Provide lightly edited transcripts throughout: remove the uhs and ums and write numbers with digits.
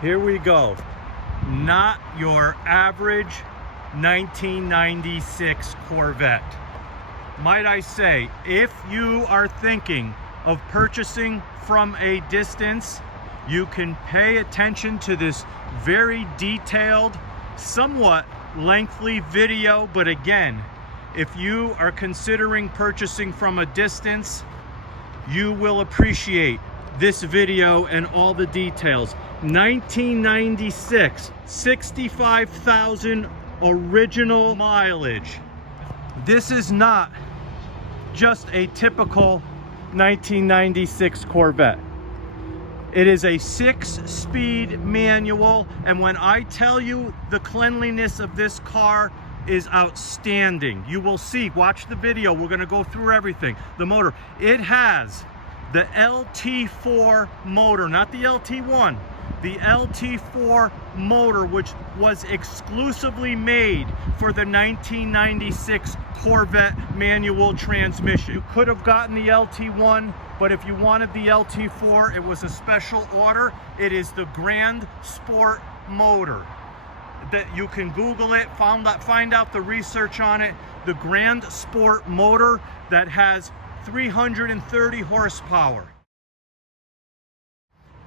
Here we go. Not your average 1996 Corvette. Might I say, if you are thinking of purchasing from a distance, you can pay attention to this very detailed, somewhat lengthy video. But again, if you are considering purchasing from a distance, you will appreciate this video and all the details. 1996, 65,000 original mileage. This is not just a typical 1996 Corvette. It is a 6-speed manual, and when I tell you the cleanliness of this car is outstanding, you will see. Watch the video. We're going to go through everything. The motor, it has the LT4 motor, not the LT1, the LT4 motor, which was exclusively made for the 1996 Corvette manual transmission. You could have gotten the LT1, but if you wanted the LT4, it was a special order. It is the Grand Sport motor. That you can Google it, find out the research on it. The Grand Sport motor that has 330 horsepower.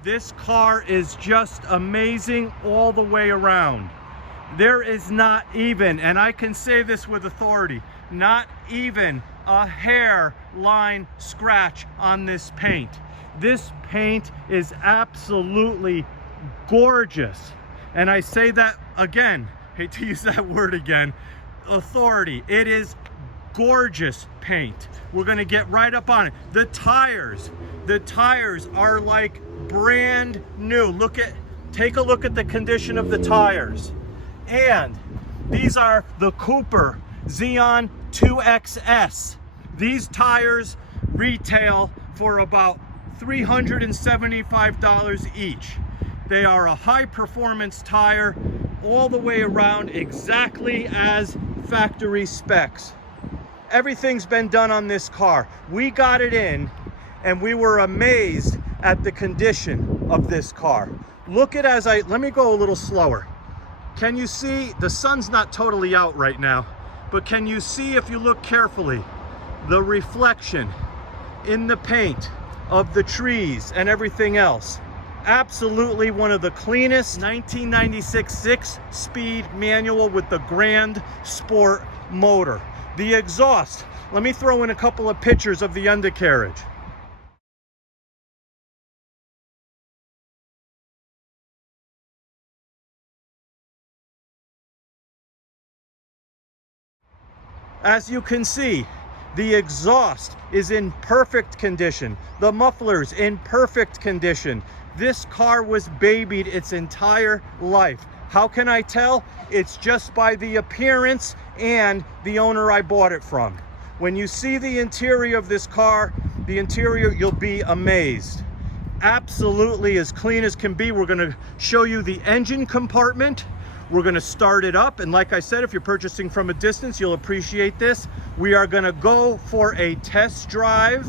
This car is just amazing all the way around. There is not even, and I can say this with authority, not even a hairline scratch on this paint. This paint is absolutely gorgeous. And I say that again, hate to use that word again, authority. It is gorgeous paint. We're gonna get right up on it. The tires are like brand new. Take a look at the condition of the tires. And these are the Cooper Xeon 2XS. These tires retail for about $375 each. They are a high performance tire all the way around, exactly as factory specs. Everything's been done on this car. We got it in and we were amazed at the condition of this car. Look at let me go a little slower. Can you see, the sun's not totally out right now, but can you see, if you look carefully, the reflection in the paint of the trees and everything else? Absolutely one of the cleanest 1996 6-speed manual with the Grand Sport motor. The exhaust, let me throw in a couple of pictures of the undercarriage. As you can see, the exhaust is in perfect condition. The muffler's in perfect condition. This car was babied its entire life. How can I tell? It's just by the appearance and the owner I bought it from. When you see the interior of this car, you'll be amazed. Absolutely as clean as can be. We're gonna show you the engine compartment. We're gonna start it up, and like I said, if you're purchasing from a distance, you'll appreciate this. We are gonna go for a test drive.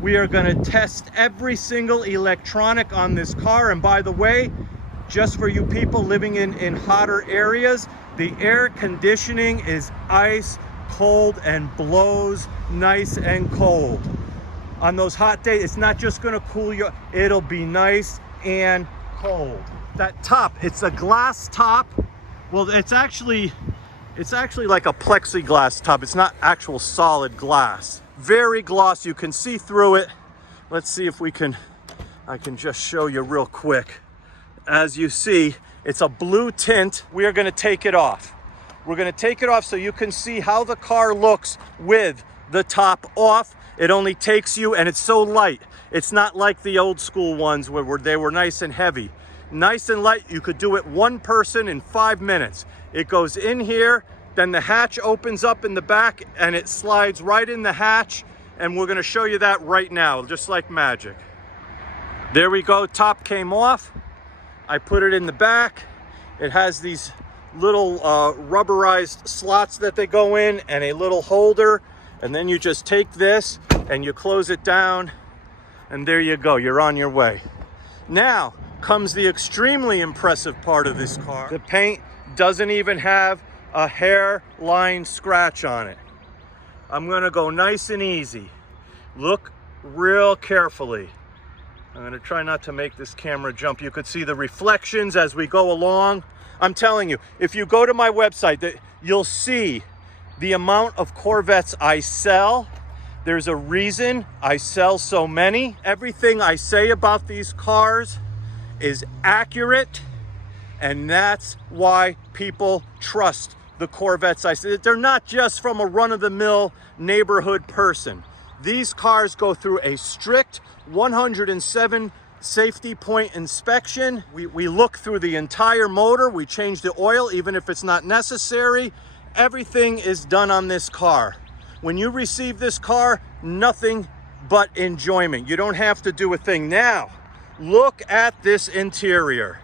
We are gonna test every single electronic on this car. And by the way, just for you people living in hotter areas, the air conditioning is ice cold and blows nice and cold. On those hot days, it's not just gonna cool you, it'll be nice and cold. That top, it's a glass top. Well, it's actually like a plexiglass top. It's not actual solid glass. Very glossy, you can see through it. Let's see if I can just show you real quick. As you see, it's a blue tint. We are gonna take it off. We're gonna take it off so you can see how the car looks with the top off. It only takes you, and it's so light. It's not like the old school ones where they were nice and heavy. Nice and light, you could do it one person in 5 minutes. It goes in here, then the hatch opens up in the back and it slides right in the hatch, and we're gonna show you that right now, just like magic. There we go, top came off. I put it in the back. It has these little rubberized slots that they go in and a little holder, and then you just take this and you close it down, and there you go, you're on your way. Now, comes the extremely impressive part of this car. The paint doesn't even have a hairline scratch on it. I'm gonna go nice and easy. Look real carefully. I'm gonna try not to make this camera jump. You could see the reflections as we go along. I'm telling you, if you go to my website, you'll see the amount of Corvettes I sell. There's a reason I sell so many. Everything I say about these cars is accurate, and that's why people trust the Corvettes I say. They're not just from a run-of-the-mill neighborhood person. These cars go through a strict 107 safety point inspection. We look through the entire motor. We change the oil even if it's not necessary. Everything is done on this car. When you receive this car, nothing but enjoyment. You don't have to do a thing. Now, look at this interior.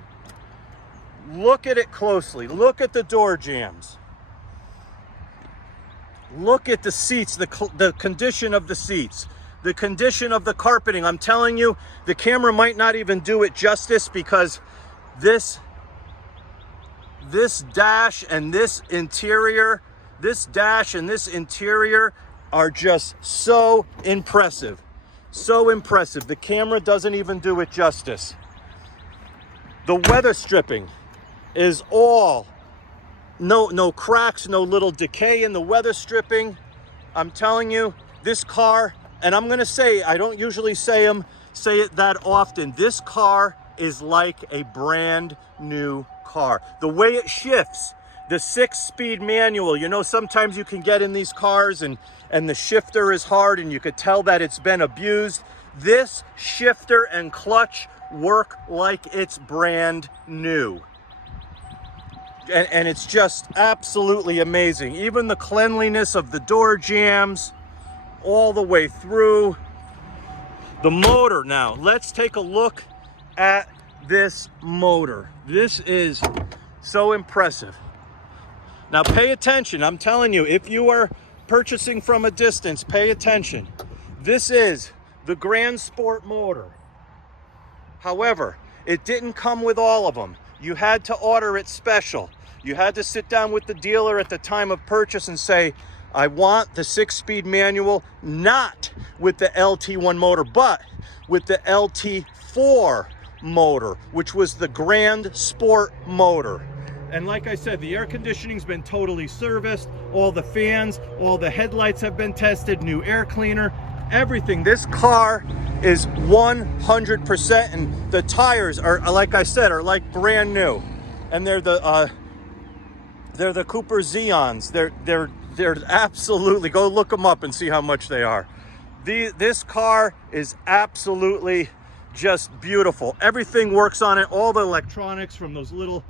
Look at it closely. Look at the door jambs. Look at the seats, the condition of the seats, the condition of the carpeting. I'm telling you, the camera might not even do it justice, because this dash and this interior are just so impressive. So impressive. The camera doesn't even do it justice. The weather stripping is all no cracks, no little decay in the weather stripping. I'm telling you, this car, and I'm gonna say, I don't usually say it that often, this car is like a brand new car. The way it shifts, the 6-speed manual, you know, sometimes you can get in these cars and the shifter is hard and you could tell that it's been abused. This shifter and clutch work like it's brand new. And it's just absolutely amazing. Even the cleanliness of the door jambs all the way through. The motor now, let's take a look at this motor. This is so impressive. Now pay attention, I'm telling you, if you are purchasing from a distance, pay attention. This is the Grand Sport motor. However, it didn't come with all of them. You had to order it special. You had to sit down with the dealer at the time of purchase and say, I want the 6-speed manual, not with the LT1 motor, but with the LT4 motor, which was the Grand Sport motor. And like I said, the air conditioning's been totally serviced. All the fans, all the headlights have been tested, new air cleaner, everything. This car is 100%, and the tires are, like I said, are like brand new. And they're the Cooper Xeons. They're absolutely, go look them up and see how much they are. This car is absolutely just beautiful. Everything works on it, all the electronics from those little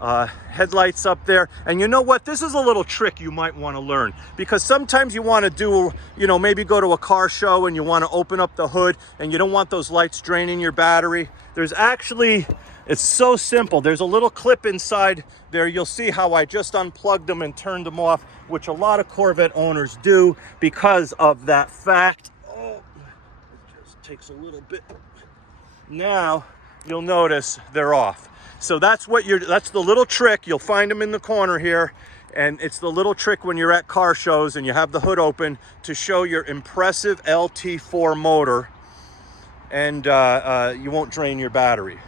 headlights up there. And you know what? This is a little trick you might want to learn, because sometimes you want to do, you know, maybe go to a car show and you want to open up the hood and you don't want those lights draining your battery. There's actually, it's so simple. There's a little clip inside there. You'll see how I just unplugged them and turned them off, which a lot of Corvette owners do because of that fact. Oh, it just takes a little bit. Now you'll notice they're off. So that's the little trick. You'll find them in the corner here. And it's the little trick when you're at car shows and you have the hood open to show your impressive LT4 motor, and you won't drain your battery.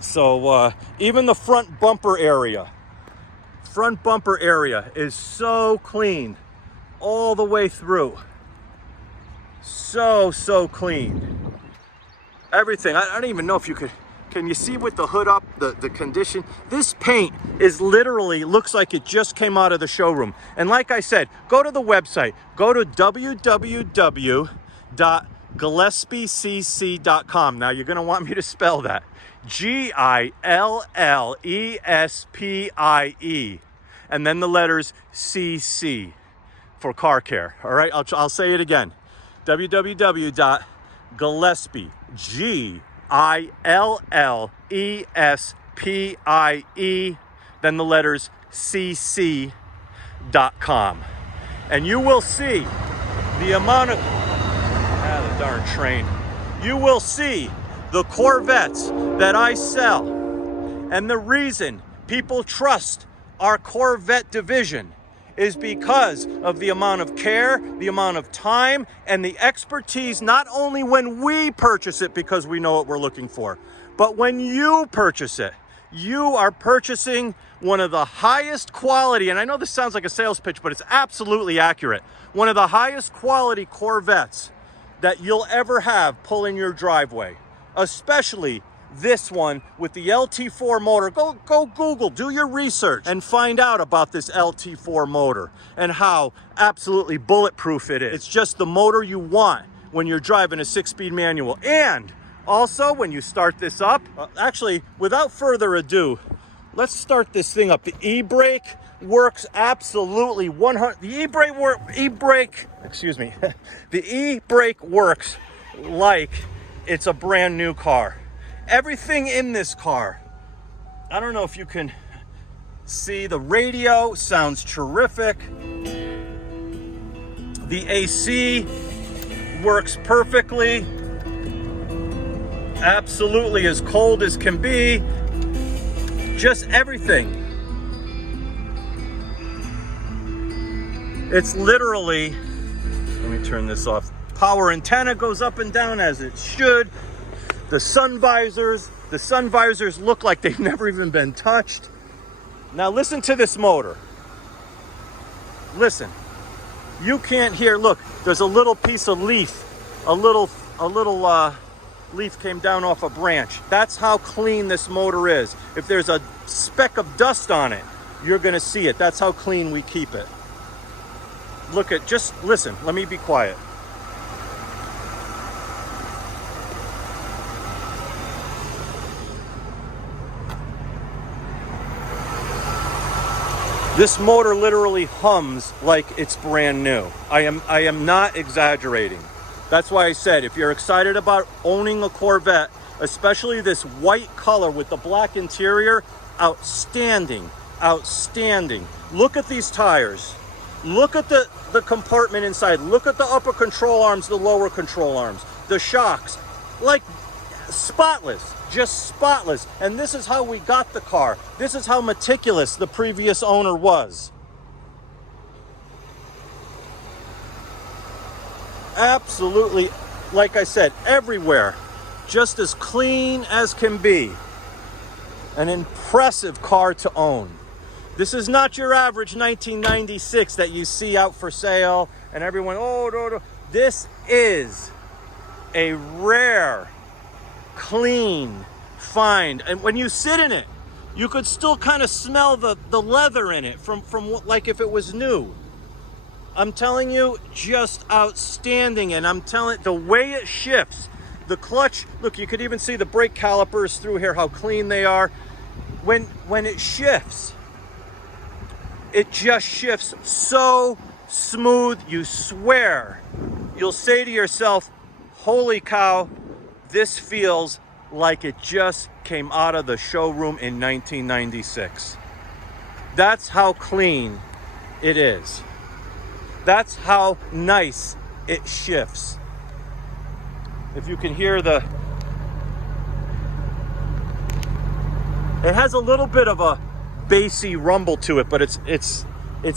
So even the front bumper area is so clean all the way through. So clean. Everything. I don't even know if you could. Can you see with the hood up, the condition? This paint is literally, looks like it just came out of the showroom. And like I said, go to the website. Go to www.gillespie.com. Now you're going to want me to spell that. Gillespie. And then the letters CC for car care. All right, I'll say it again. www.gillespie. Gillespie, then the letters cc.com. And you will see the amount of, the darn train. You will see the Corvettes that I sell, and the reason people trust our Corvette division is because of the amount of care, the amount of time, and the expertise, not only when we purchase it because we know what we're looking for, but when you purchase it. You are purchasing one of the highest quality, and I know this sounds like a sales pitch, but it's absolutely accurate. One of the highest quality Corvettes that you'll ever have pull in your driveway, especially this one with the LT4 motor. Go Google, do your research, and find out about this LT4 motor and how absolutely bulletproof it is. It's just the motor you want when you're driving a 6-speed manual. And also, when you start this up, actually, without further ado, let's start this thing up. The e-brake works absolutely 100. The e-brake works like it's a brand new car. Everything in this car, I don't know if you can see, the radio sounds terrific. The AC works perfectly. Absolutely as cold as can be. Just everything. It's literally, let me turn this off. Power antenna goes up and down as it should. The sun visors look like they've never even been touched. Now listen to this motor. Listen. You can't hear, look, there's a little piece of leaf, a little leaf came down off a branch. That's how clean this motor is. If there's a speck of dust on it, you're gonna see it. That's how clean we keep it. Look at, just listen, let me be quiet. This motor literally hums like it's brand new. I am not exaggerating. That's why I said, if you're excited about owning a Corvette, especially this white color with the black interior, outstanding, outstanding. Look at these tires. Look at the compartment inside. Look at the upper control arms, the lower control arms, the shocks, like spotless, just spotless. And this is how we got the car. This is how meticulous the previous owner was. Absolutely, like I said, everywhere, just as clean as can be. An impressive car to own. This is not your average 1996 that you see out for sale and everyone, oh, no, no. This is a rare, clean find. And when you sit in it, you could still kind of smell the leather in it from like if it was new. I'm telling you, just outstanding. And I'm telling, the way it shifts, the clutch, look, you could even see the brake calipers through here, how clean they are. When it shifts, it just shifts so smooth, you swear. You'll say to yourself, holy cow, this feels like it just came out of the showroom in 1996. That's how clean it is. That's how nice it shifts. If you can hear it has a little bit of a bassy rumble to it, but it's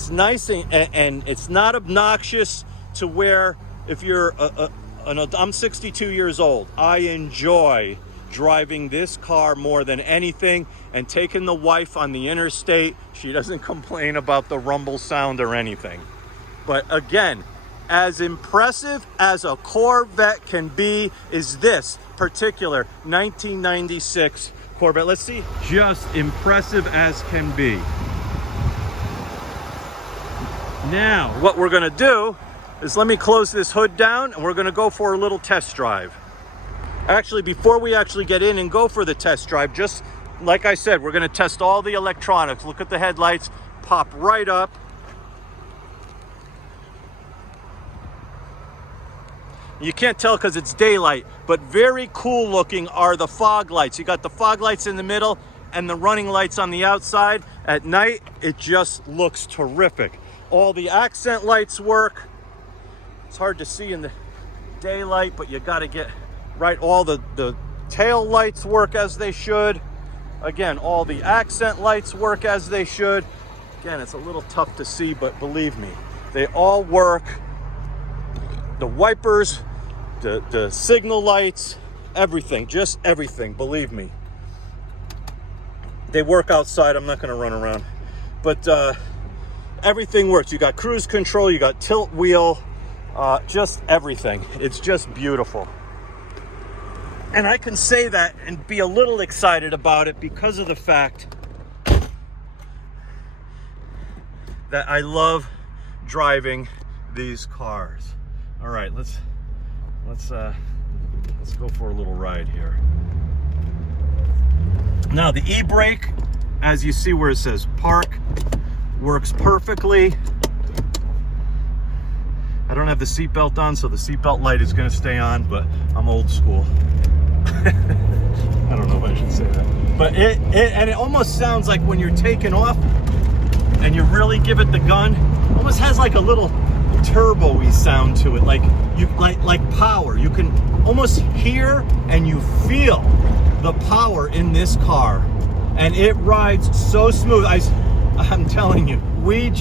nice and it's not obnoxious to where if you're I'm 62 years old. I enjoy driving this car more than anything, and taking the wife on the interstate. She doesn't complain about the rumble sound or anything. But again, as impressive as a Corvette can be is this particular 1996 Corvette. Let's see. Just impressive as can be. Now, what we're gonna do is let me close this hood down and we're gonna go for a little test drive. Actually, before we actually get in and go for the test drive, just like I said, we're gonna test all the electronics. Look at the headlights, pop right up. You can't tell because it's daylight, but very cool looking are the fog lights. You got the fog lights in the middle and the running lights on the outside. At night, it just looks terrific. All the accent lights work. It's hard to see in the daylight, but you got to get right. All the tail lights work as they should. Again, all the accent lights work as they should. Again, it's a little tough to see, but believe me, they all work. The wipers, the signal lights, everything, just everything, believe me. They work outside. I'm not going to run around, but everything works. You got cruise control, you got tilt wheel, just everything. It's just beautiful. And I can say that and be a little excited about it because of the fact that I love driving these cars. All right, let's go for a little ride here. Now the e-brake, as you see where it says park, works perfectly. I don't have the seatbelt on, so the seatbelt light is going to stay on, but I'm old school. I don't know if I should say that, but it almost sounds like when you're taking off and you really give it the gun, it almost has like a little turbo-y sound to it, like power. You can almost hear and you feel the power in this car, and it rides so smooth. I'm telling you, we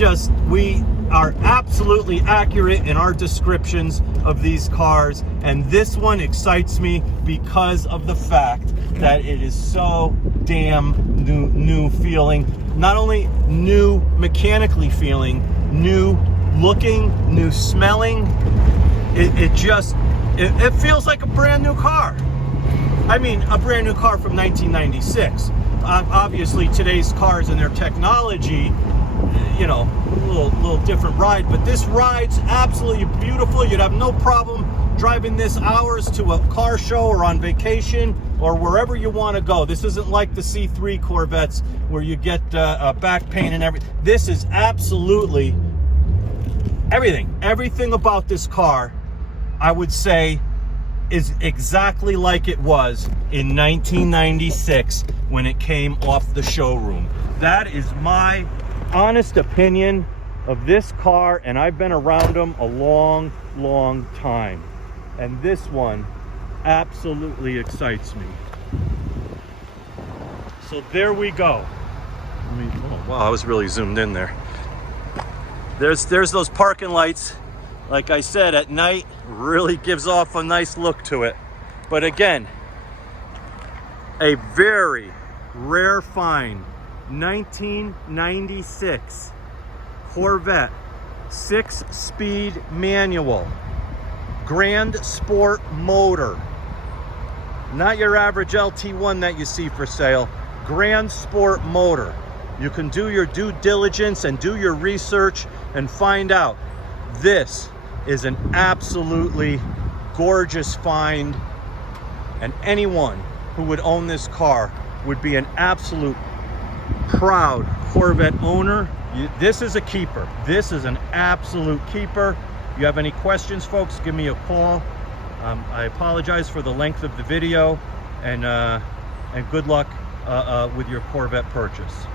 are absolutely accurate in our descriptions of these cars, and this one excites me because of the fact that it is so damn new feeling. Not only new mechanically feeling, new looking, new smelling. It feels like a brand new car. I mean, a brand new car from 1996. Obviously today's cars and their technology, you know, a little different ride, but this ride's absolutely beautiful. You'd have no problem driving this hours to a car show or on vacation or wherever you want to go. This isn't like the C3 Corvettes where you get back pain and everything. This is absolutely everything about this car, I would say, is exactly like it was in 1996 when it came off the showroom. That is my honest opinion of this car, and I've been around them a long time, and this one absolutely excites me. So there we go. Oh, wow, I was really zoomed in there. There's those parking lights. Like I said, at night really gives off a nice look to it. But again, a very rare find. 1996 Corvette 6-speed manual, Grand Sport motor. Not your average LT1 that you see for sale. Grand Sport motor. You can do your due diligence and do your research and find out. This is an absolutely gorgeous find, and anyone who would own this car would be an absolute proud Corvette owner. This is a keeper. This is an absolute keeper. If you have any questions, folks, give me a call. I apologize for the length of the video, and good luck with your Corvette purchase.